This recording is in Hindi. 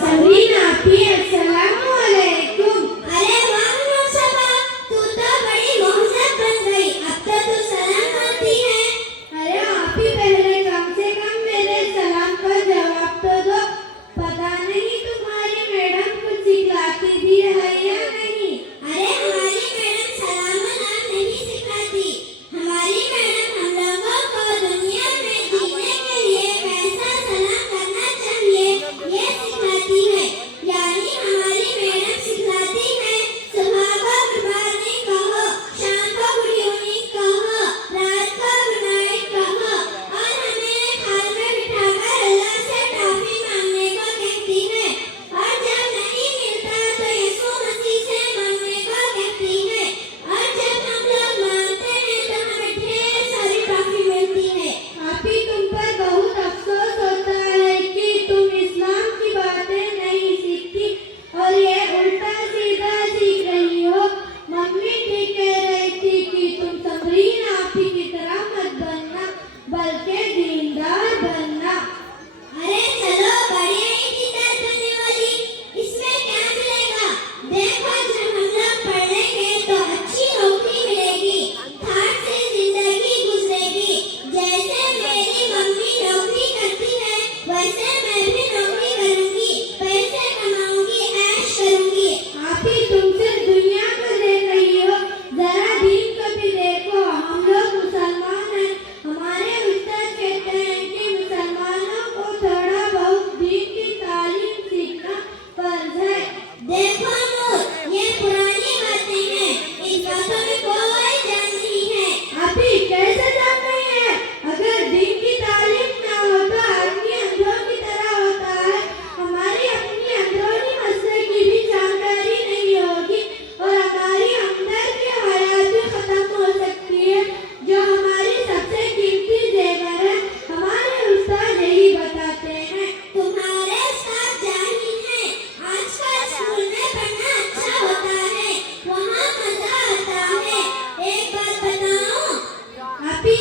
सबरीना आपी अस्सलामुअलैकुम। अरे वाह मुसबा, तू तो बड़ी मोहब्बत बन गई। अब तो तू सलाम करती है। अरे आपी पहले कम से कम मेरे सलाम का जवाब तो दो। पता नहीं तुम्हारी मैडम कुछ सिखलाती भी है या नहीं। अरे हमारी मैडम सलाम नहीं सिखाती। हमारी मैडम हम लोगों को दुनिया में जीने के लिए कैसा सलाम करना चाहिए ये सिखाती है। यानी हमारी मैडम सिखाती है सुबह को गुड मॉर्निंग कहो, शाम को गुड इवनिंग कहो, रात को गुड नाइट कहो और हमें हाल में बिठाकर अल्लाह से माफी मांगने को कहती है। और जब नहीं मिलता तो यीशु मसीह से मांगने को कहती है। और जब हम लोग मांगते हैं तो हमें ढेर सारी ट्रॉफी मिलती है। आपी तुम पर बहुत अफसोस होता है कि तुम इस्लाम की बातें नहीं सीखती और ये उल्टा सीधा सीख रही हो। मम्मी ठीक कह रही थी कि तुम सबरीना आपी की तरह मत बनना बल्कि दीनदार बनना। अरे चलो बढ़िया ही दीदार करने वाली, इसमें क्या मिलेगा? देखो जब हम लोग पढ़ेंगे तो अच्छी नौकरी मिलेगी, ठाट से जिंदगी गुजरेगी। जैसे मेरी मम्मी नौकरी करती है वैसे मैं भी नौकरी करूंगी, पैसे कमाऊंगी, ऐश करूंगी। आपी तुम सिर्फ दुनिया को देख रही हो, जरा दीन को भी देखो। हम लोग मुसलमान हैं, हमारे उस्ताद कहते हैं कि मुसलमानों को थोड़ा बहुत दीन की तालीम सीखना फर्ज है। देखो नूर, ये पुरानी बातें हैं, इन बातों में कोई जान नहीं है। आपी कैसे जान रही है? अगर दीन की तालीम ना हो तो आदमी अंधों की तरह होता है। हमारी अपनी अंदरूनी मसले की भी जानकारी नहीं होगी और हमारी अंदर की हयात भी खत्म हो सकती है जो हमारी सबसे कीमती जेवर है। हमारे उस्ताद यही बताते हैं। तुम्हारे साथ जाहिल हैं। आजकल स्कूल में पढ़ना अच्छा होता है, वहाँ मजा आता है। एक बात बताऊं? आपी